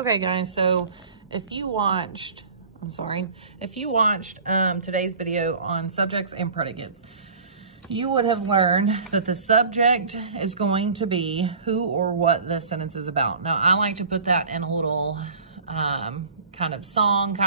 Okay guys, so if you watched today's video on subjects and predicates, you would have learned that the subject is going to be who or what the sentence is about. Now, I like to put that in a little kind of song,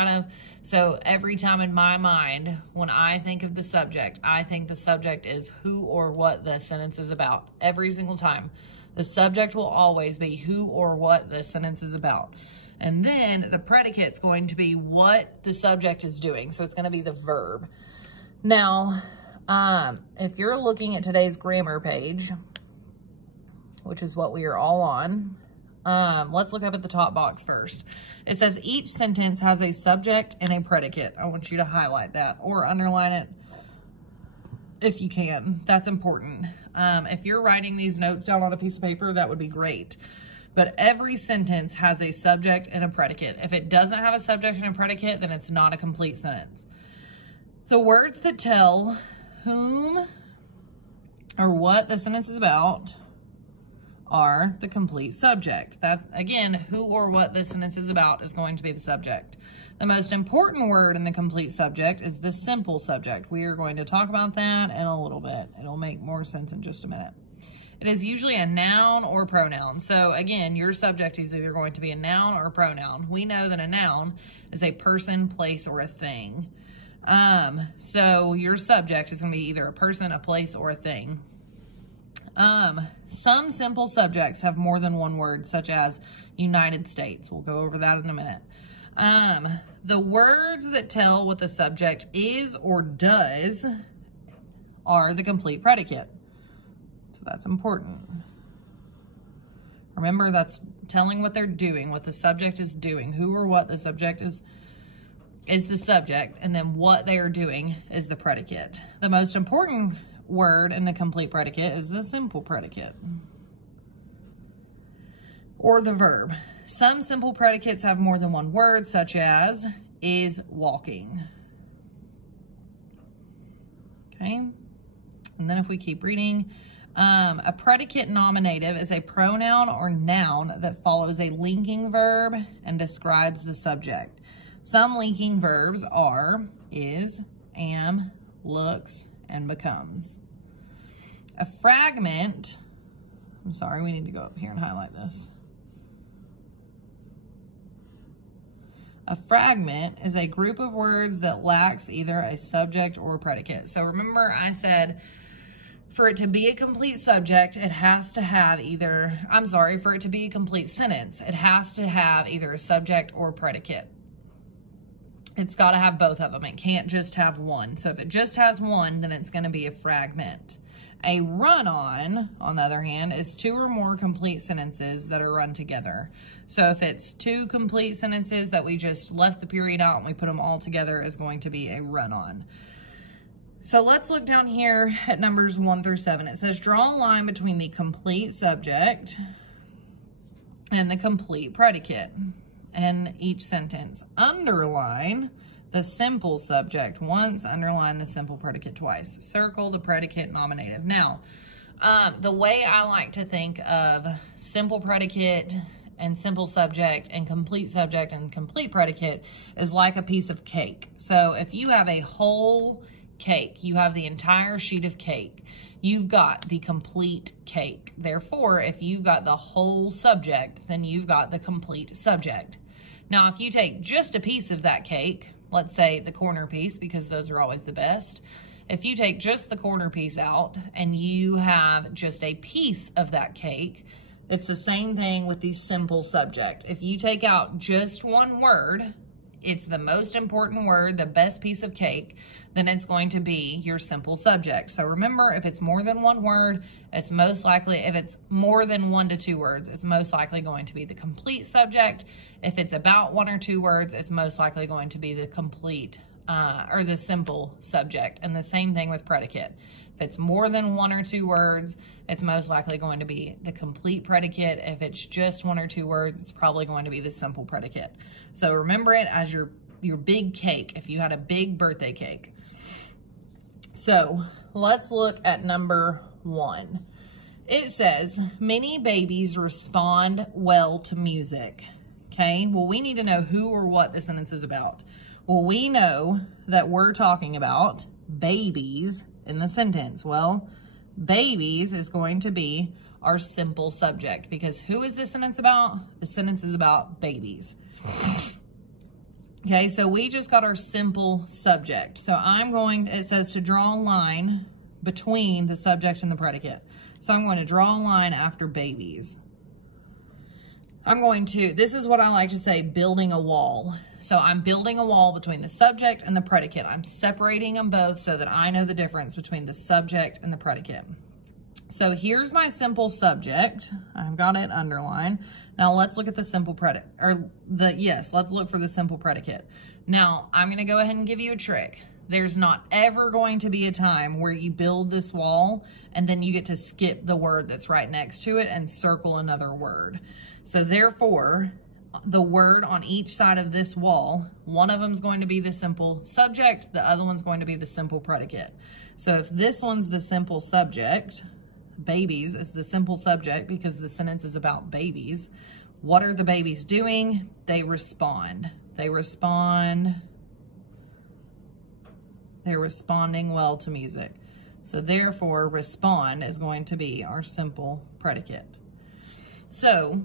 so every time in my mind, when I think of the subject, I think the subject is who or what the sentence is about. Every single time. The subject will always be who or what the sentence is about. And then the predicate's going to be what the subject is doing. So it's going to be the verb. Now, if you're looking at today's grammar page, which is what we are all on, let's look up at the top box first. It says each sentence has a subject and a predicate. I want you to highlight that or underline it if you can. That's important. If you're writing these notes down on a piece of paper, that would be great. But every sentence has a subject and a predicate. If it doesn't have a subject and a predicate, then it's not a complete sentence. The words that tell whom or what the sentence is about are the complete subject. That's, again, who or what the sentence is about is going to be the subject. The most important word in the complete subject is the simple subject. We are going to talk about that in a little bit. It'll make more sense in just a minute. It is usually a noun or pronoun. So again, your subject is either going to be a noun or a pronoun. We know that a noun is a person, place, or a thing. So your subject is going to be either a person, a place, or a thing. Some simple subjects have more than one word, such as United States. We'll go over that in a minute. The words that tell what the subject is or does are the complete predicate. So that's important. Remember, that's telling what they're doing, what the subject is doing. Who or what the subject is the subject, and then what they are doing is the predicate. The most important word in the complete predicate is the simple predicate or the verb. Some simple predicates have more than one word, such as is walking. Okay, and then if we keep reading, a predicate nominative is a pronoun or noun that follows a linking verb and describes the subject. Some linking verbs are is, am, looks, and becomes. A fragment, I'm sorry, we need to go up here and highlight this. A fragment is a group of words that lacks either a subject or a predicate. So remember I said for it to be a complete subject, it has to have either, for it to be a complete sentence, it has to have either a subject or a predicate. It's got to have both of them. It can't just have one. So if it just has one, then it's going to be a fragment. A run-on the other hand, is two or more complete sentences that are run together. So if it's two complete sentences that we just left the period out and we put them all together, is going to be a run-on. So let's look down here at numbers 1 through 7. It says, draw a line between the complete subject and the complete predicate in each sentence. Underline the simple subject once, underline the simple predicate twice. Circle the predicate nominative. Now, the way I like to think of simple predicate and simple subject and complete predicate is like a piece of cake. So if you have a whole cake, you have the entire sheet of cake, you've got the complete cake. Therefore, if you've got the whole subject, then you've got the complete subject. Now, if you take just a piece of that cake, let's say the corner piece, because those are always the best. If you take just the corner piece out and you have just a piece of that cake, it's the same thing with the simple subject. If you take out just one word, it's the most important word, the best piece of cake, then it's going to be your simple subject. So remember, if it's more than one word, it's most likely, if it's more than 1 to 2 words, it's most likely going to be the complete subject. If it's about 1 or 2 words, it's most likely going to be the complete or the simple subject. And the same thing with predicate. If it's more than 1 or 2 words, it's most likely going to be the complete predicate. If it's just 1 or 2 words, it's probably going to be the simple predicate. So remember it as your big cake, if you had a big birthday cake. So let's look at number 1. It says, many babies respond well to music. Okay, well, we need to know who or what the sentence is about. Well, we know that we're talking about babies in the sentence. Well, babies is going to be our simple subject, because who is this sentence about? The sentence is about babies. Okay, so we just got our simple subject. So it says to draw a line between the subject and the predicate. So I'm going to draw a line after babies. This is what I like to say, building a wall. So I'm building a wall between the subject and the predicate. I'm separating them both so that I know the difference between the subject and the predicate. So here's my simple subject. I've got it underlined. Now let's look at the simple predicate, let's look for the simple predicate. Now I'm gonna go ahead and give you a trick. There's not ever going to be a time where you build this wall and then you get to skip the word that's right next to it and circle another word. So therefore, the word on each side of this wall, one of them is going to be the simple subject, the other one's going to be the simple predicate. So if this one's the simple subject, babies is the simple subject because the sentence is about babies. What are the babies doing? They respond. They're responding well to music. So therefore, respond is going to be our simple predicate. So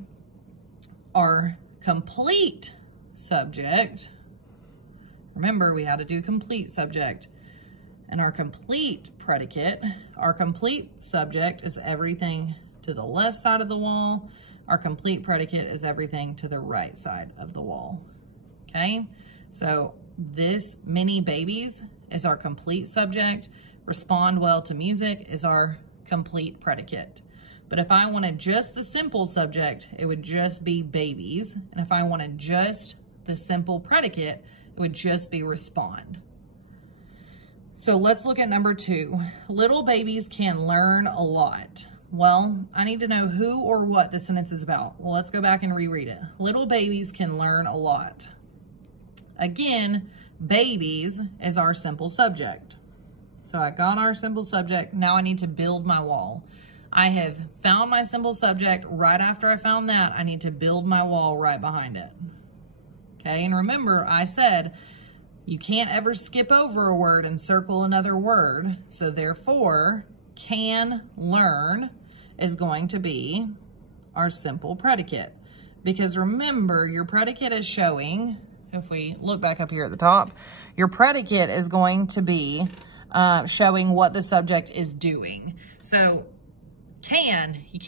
our complete subject, remember we had to do complete subject, and our complete predicate, our complete subject is everything to the left side of the wall. Our complete predicate is everything to the right side of the wall. Okay, so this many babies is our complete subject. Respond well to music is our complete predicate. But if I wanted just the simple subject, it would just be babies. And if I wanted just the simple predicate, it would just be respond. So let's look at number 2. Little babies can learn a lot. Well, I need to know who or what the sentence is about. Well, let's go back and reread it. Little babies can learn a lot. Again, babies is our simple subject. So I got our simple subject. Now I need to build my wall. I have found my simple subject. Right after I found that, I need to build my wall right behind it. Okay, and remember I said you can't ever skip over a word and circle another word. So therefore, can learn is going to be our simple predicate. Because remember, your predicate is showing, if we look back up here at the top, your predicate is going to be showing what the subject is doing. So you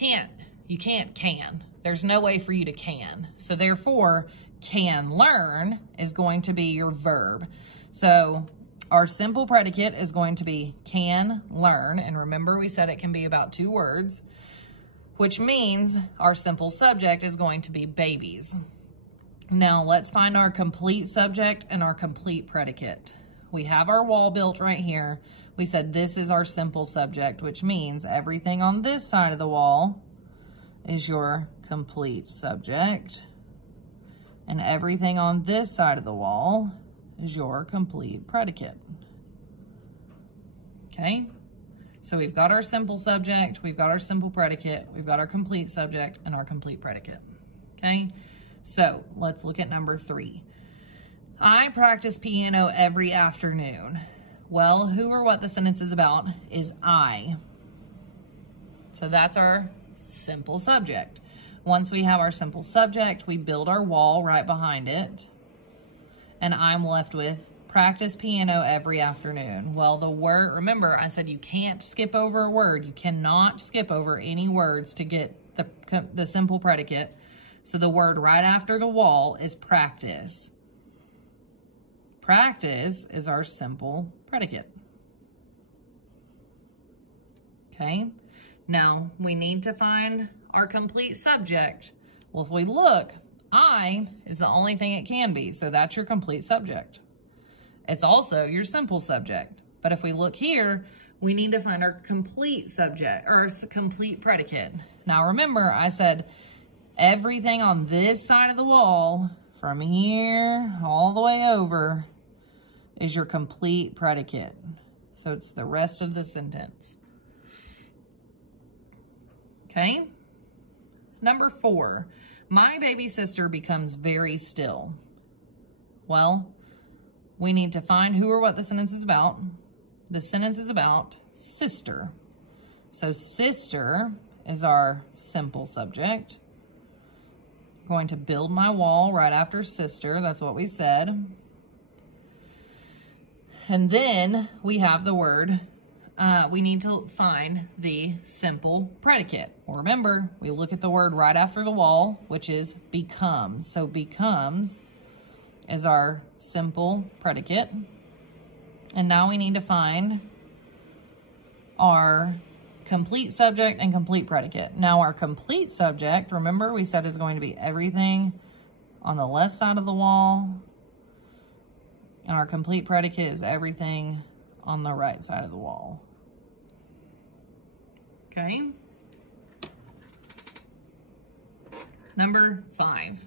can't can. There's no way for you to can. So therefore, can learn is going to be your verb. So our simple predicate is going to be can learn. And remember, we said it can be about 2 words, which means our simple subject is going to be babies. Now let's find our complete subject and our complete predicate. We have our wall built right here. We said this is our simple subject, which means everything on this side of the wall is your complete subject. And everything on this side of the wall is your complete predicate. Okay? So we've got our simple subject, we've got our simple predicate, we've got our complete subject and our complete predicate. Okay? So let's look at number 3. I practice piano every afternoon. Well, who or what the sentence is about is I. So that's our simple subject. Once we have our simple subject, we build our wall right behind it. And I'm left with practice piano every afternoon. Well, the word, remember I said you can't skip over a word. You cannot skip over any words to get the simple predicate. So the word right after the wall is practice. Practice is our simple predicate. Okay, now we need to find our complete subject. Well, if we look, I is the only thing it can be, so that's your complete subject. It's also your simple subject. But if we look here, we need to find our complete subject, or complete predicate. Now remember, I said everything on this side of the wall, from here all the way over, is your complete predicate. So it's the rest of the sentence. Okay? Number 4, my baby sister becomes very still. Well, we need to find who or what the sentence is about. The sentence is about sister. So sister is our simple subject. Going to build my wall right after sister. That's what we said. And then we have the word, we need to find the simple predicate. Well, remember, we look at the word right after the wall, which is becomes. So becomes is our simple predicate. And now we need to find our complete subject and complete predicate. Now our complete subject, remember we said is going to be everything on the left side of the wall. And our complete predicate is everything on the right side of the wall. Okay. Number 5.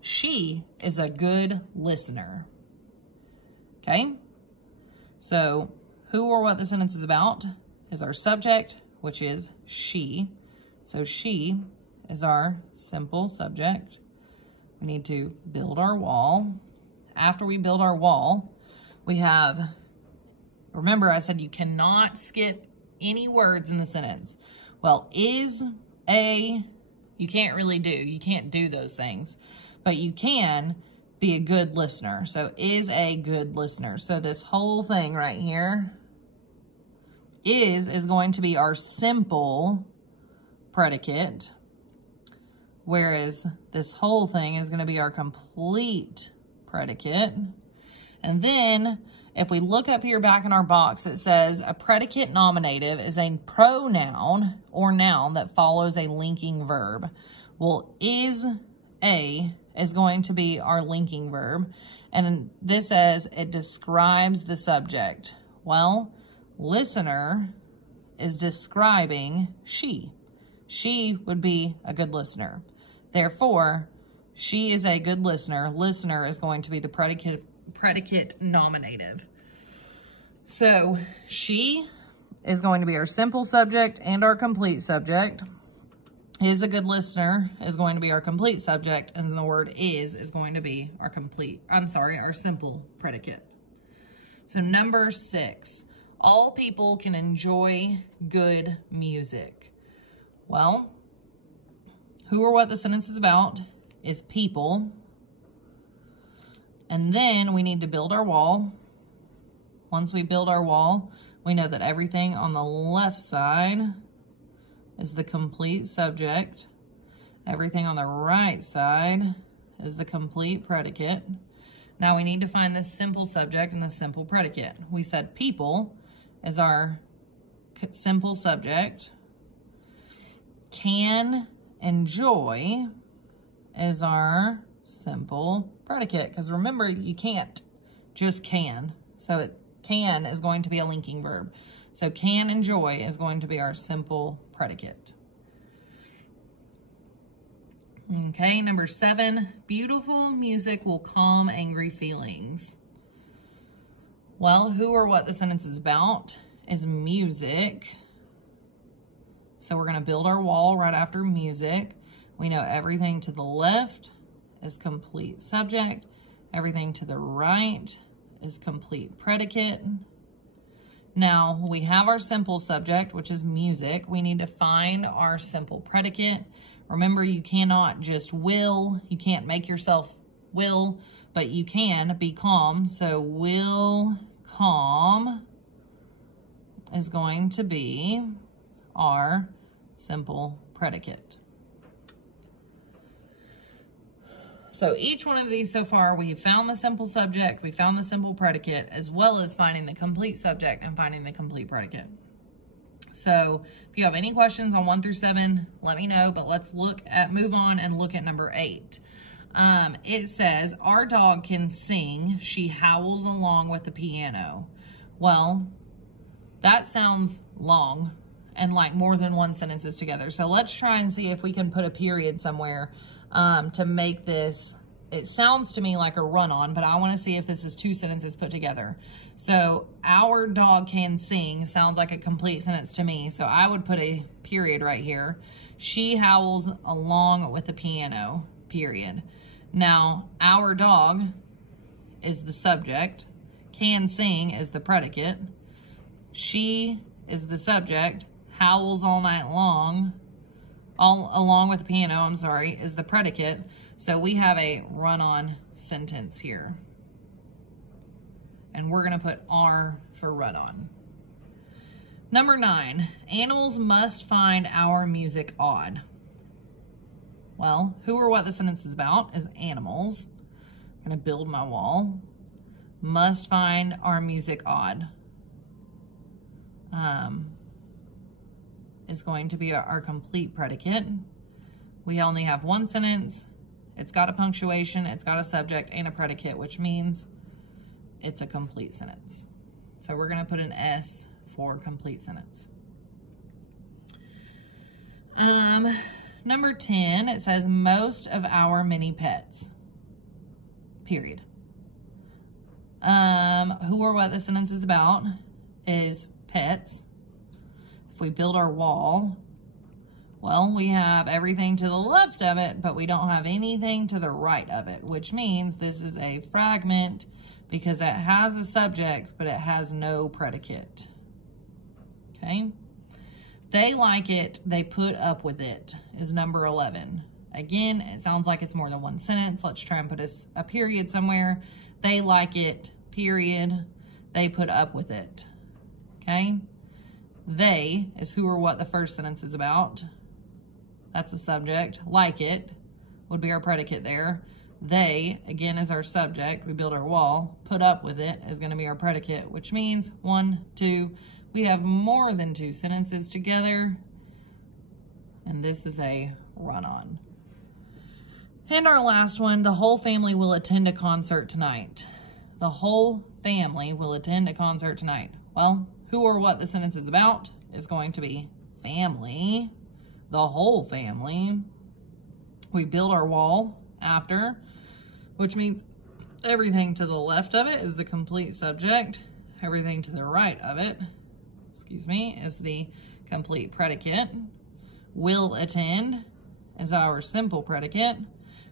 She is a good listener. Okay. So who or what the sentence is about is our subject, which is she. So she is our simple subject. We need to build our wall. After we build our wall, we have, remember I said you cannot skip any words in the sentence. Well, is, a, you can't really do. You can't do those things. But you can be a good listener. So is a good listener. So this whole thing right here, is going to be our simple predicate. Whereas this whole thing is going to be our complete predicate. And then if we look up here back in our box, it says a predicate nominative is a pronoun or noun that follows a linking verb. Well, is going to be our linking verb. And this says it describes the subject. Well, listener is describing she. She would be a good listener. Therefore, she is a good listener. Listener is going to be the predicate nominative. So she is going to be our simple subject and our complete subject. Is a good listener is going to be our complete subject, and the word is going to be our our simple predicate. So number 6, all people can enjoy good music. Well, who or what the sentence is about is people. And then we need to build our wall. Once we build our wall, we know that everything on the left side is the complete subject. Everything on the right side is the complete predicate. Now we need to find the simple subject and the simple predicate. We said people is our simple subject. Can enjoy is our simple predicate. Because remember, you can't just can. So can is going to be a linking verb. So can enjoy is going to be our simple predicate. Okay, number 7, beautiful music will calm angry feelings. Well, who or what the sentence is about is music. So we're going to build our wall right after music. We know everything to the left is complete subject. Everything to the right is complete predicate. Now, we have our simple subject, which is music. We need to find our simple predicate. Remember, you cannot just will. You can't make yourself will, but you can be calm. So, will calm is going to be our simple predicate. So each one of these so far, we found the simple subject, we found the simple predicate, as well as finding the complete subject and finding the complete predicate. So if you have any questions on 1 through 7, let me know, but let's move on and look at number 8. It says, our dog can sing, she howls along with the piano. Well, that sounds long and like more than one sentences together. So let's try and see if we can put a period somewhere to make this it sounds to me like a run-on, but I want to see if this is two sentences put together. So our dog can sing sounds like a complete sentence to me. So I would put a period right here. She howls along with the piano, period. Now, our dog is the subject. Can sing is the predicate. She is the subject. Howls all night long. All along with the piano, I'm sorry, is the predicate. So we have a run-on sentence here. And we're gonna put R for run-on. Number 9, animals must find our music odd. Well, who or what the sentence is about is animals. I'm gonna build my wall. Must find our music odd. Is going to be our complete predicate. We only have one sentence. It's got a punctuation, it's got a subject and a predicate, which means it's a complete sentence. So we're gonna put an S for complete sentence. Number 10, it says most of our mini pets, period. Who or what the sentence is about is pets. If we build our wall, well, we have everything to the left of it, but we don't have anything to the right of it, which means this is a fragment because it has a subject, but it has no predicate. Okay? They like it, they put up with it, is number 11. Again, it sounds like it's more than one sentence. Let's try and put a period somewhere. They like it, period. They put up with it. Okay? They is who or what the first sentence is about. That's the subject. Like it would be our predicate there. They, again, is our subject. We build our wall. Put up with it is going to be our predicate, which means 1, 2. We have more than 2 sentences together. And this is a run-on. And our last one, the whole family will attend a concert tonight. The whole family will attend a concert tonight. Well, who or what the sentence is about is going to be family, the whole family. We build our wall after, which means everything to the left of it is the complete subject. Everything to the right of it, is the complete predicate. Will attend is our simple predicate.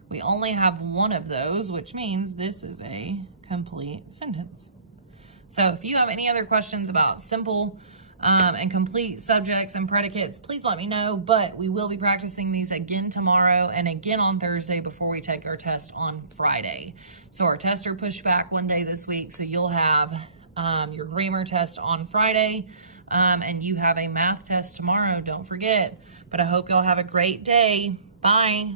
We only have one of those, which means this is a complete sentence. So if you have any other questions about simple and complete subjects and predicates, please let me know. But we will be practicing these again tomorrow and again on Thursday before we take our test on Friday. So our tests are pushed back one day this week. So you'll have your grammar test on Friday and you have a math test tomorrow. Don't forget. But I hope y'all have a great day. Bye.